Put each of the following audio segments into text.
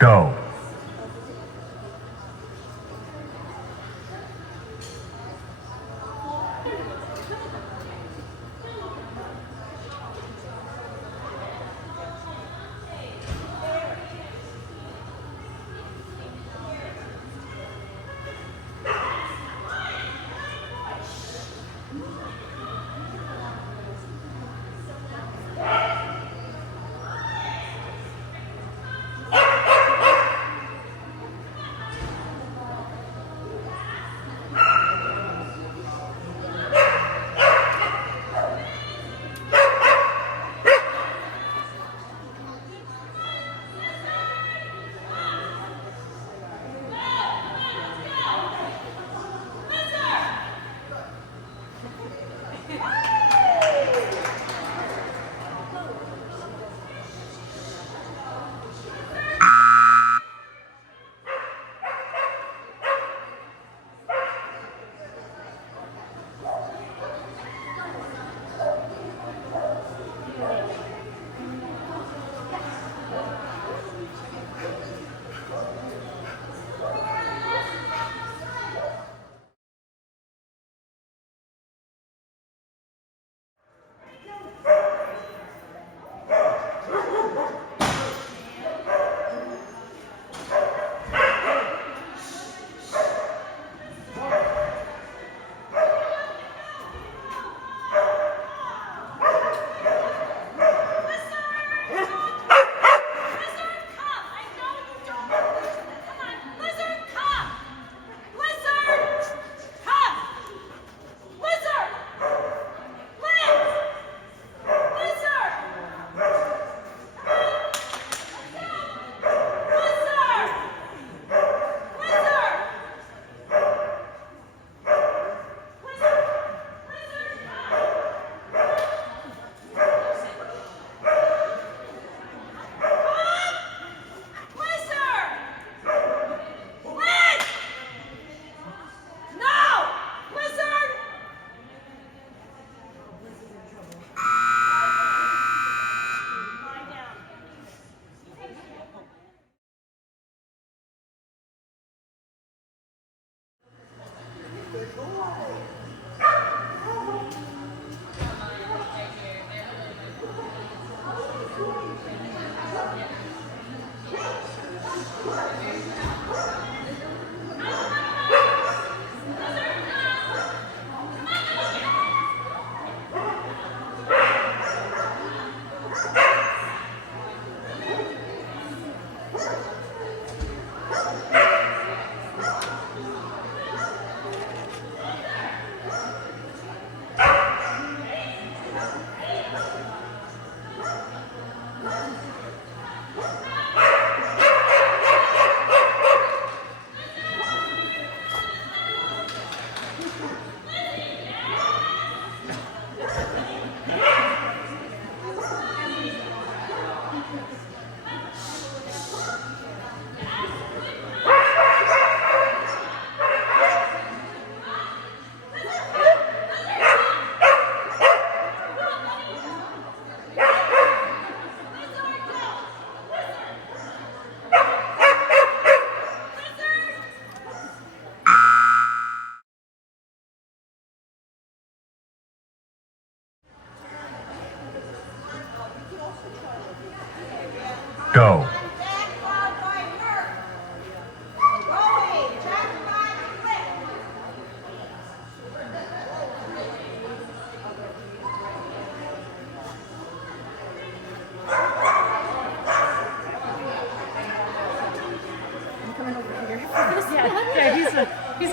Go. Go.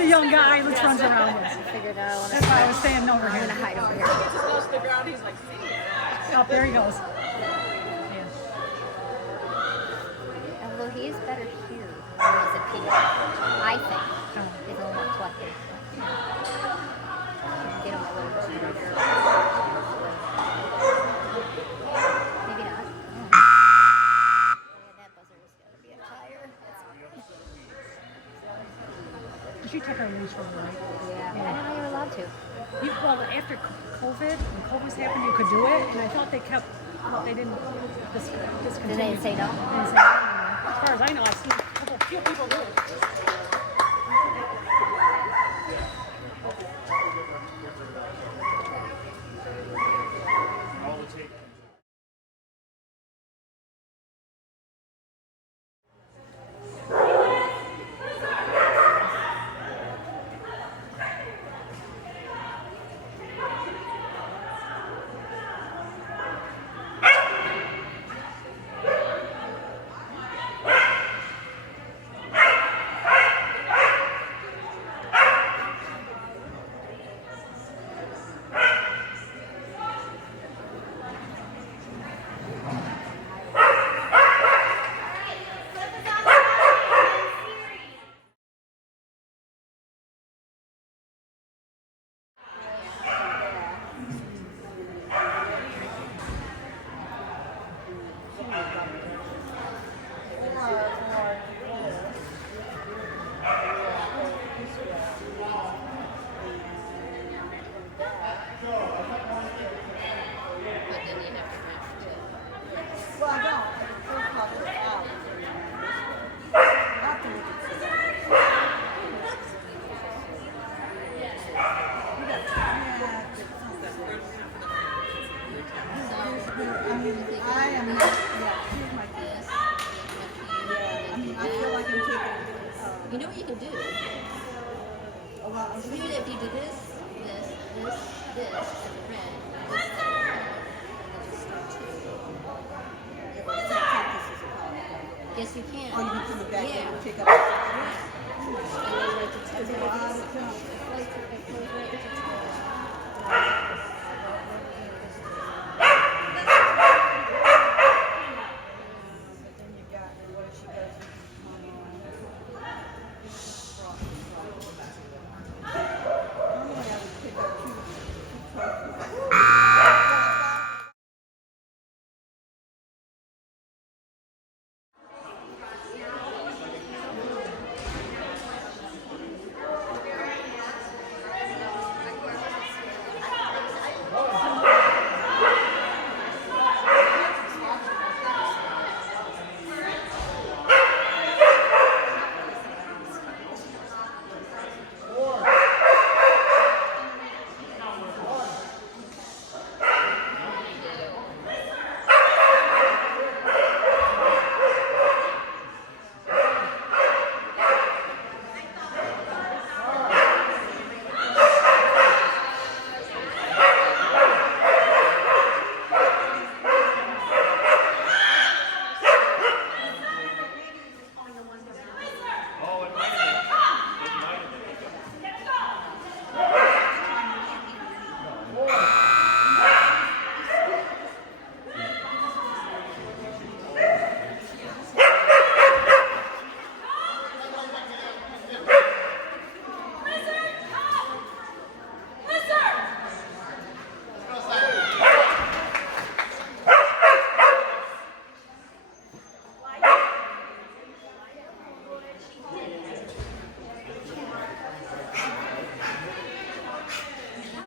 young guy who runs around with. I figured I want to. That's why I was standing over I'm here. gonna hide over here. Oh, there he goes. Although he is better here than he is at pediatrics, I think. Oh. He's a little more collected. You can get him a little bit more. Maybe not. That buzzer has got to be a tire. She took her leash from her, right? Yeah. I don't know you're allowed to. Well, after COVID, when COVID's happened, you could do it, and I thought they kept, well, they didn't discontinue. Did they say no? They didn't say no anymore. As far as I know, I've seen a few people do it. You know what you can do? Usually if you do this, this, as a red, this, as a red, and then just start two. Yes, you can. Oh, you can put it back Yeah. and pick up. Yeah. And then right to two. Right to two.